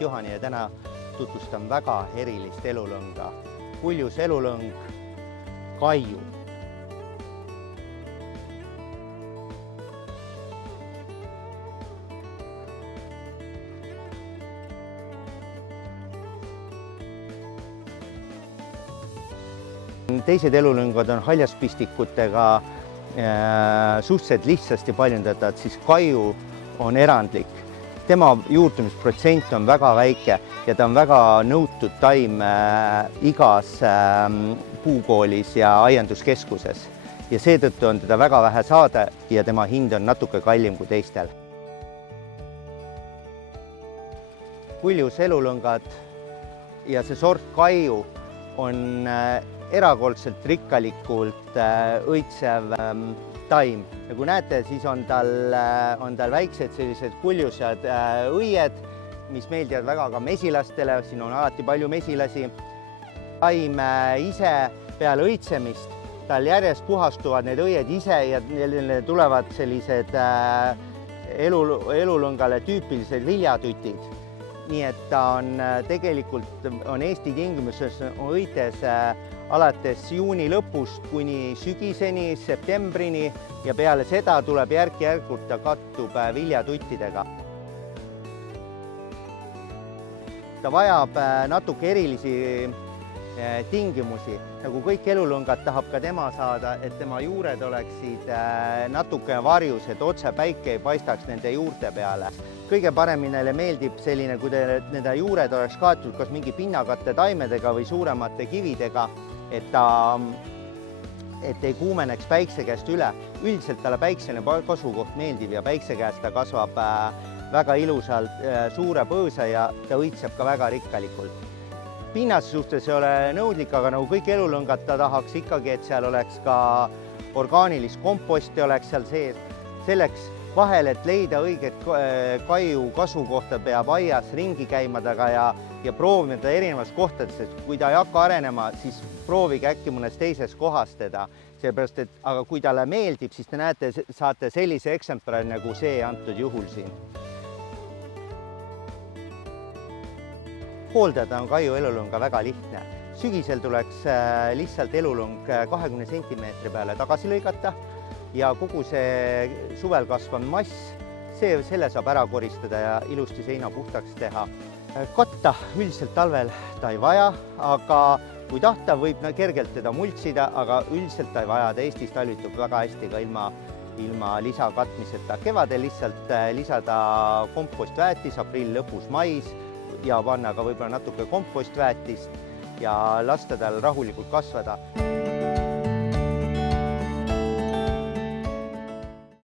Ott Juhani ja täna tutvustan väga erilist elulõnga. Kuljus elulõng Kaiu. Teised elulõngad on haljaspistikutega suhteliselt lihtsasti paljundatavad, siis Kaiu on erandlik. Tema juurdumisprotsent on väga väike ja ta on väga nõutud taim igas puukoolis ja aianduskeskuses. Ja seetõttu on teda väga vähe saada ja tema hind on natuke kallim kui teistel. Kuljus elulõngad ja see sort Kaiu on erakordselt rikkalikult õitsev taim. Ja kui näete, siis on tal väiksed sellised kuljused õied, mis meeldivad väga ka mesilastele, siin on alati palju mesilasi. Taim ise peale õitsemist, tal järjest puhastuvad need õied ise ja neile tulevad sellised elulõngale tüüpilised viljatütid. Nii et ta on tegelikult Eesti tingimuses õites alates juuni lõpust kuni sügiseni, septembrini ja peale seda tuleb järk-järgult ta kattub viljatuttidega. Ta vajab natuke erilisi tingimusi. Nagu kõik elulõngad tahab ka tema saada, et tema juured oleksid natuke varjus, et otse päike ei paistaks nende juurte peale. Kõige paremini neile meeldib selline, kui nende juured oleks kaetud kas mingi pinnakatte taimedega või suuremate kividega, et ei kuumeneks päikse käest üle. Üldiselt talle päiksene kasvukoht meeldib ja päikse käest ta kasvab väga ilusalt suure põõsa ja ta õitseb ka väga rikkalikult. Pinnase suhtes ei ole nõudlik, aga nagu kõik elulõngad ta tahaks ikkagi, et seal oleks ka orgaanilist komposti oleks seal sees. Selleks vahel, et leida õiget Kaiu kasvukohta, peab aias ringi käima taga ja proovima teda erinevas kohtades, et kui ta ei hakka arenema, siis proovige äkki mõnes teises kohas teda. Seepärast, et aga kui talle meeldib, siis te näete, saate sellise eksemplari nagu see antud juhul siin. Hooldada on Kaiu elulõnga väga lihtne. Sügisel tuleks lihtsalt elulõng 20 sentimeetri peale tagasi lõigata ja kogu see suvel kasvav mass, selle saab ära koristada ja ilusti seina puhtaks teha. Katta üldiselt talvel ta ei vaja, aga kui tahta, võib kergelt teda multsida, aga üldiselt ta ei vaja. Ta Eestis talvitub väga hästi ka ilma lisakatmiseta. Kevadel lihtsalt lisada kompostväetis aprill lõpus mais ja panna ka võib-olla natuke kompostväetist ja lasta tal rahulikult kasvada.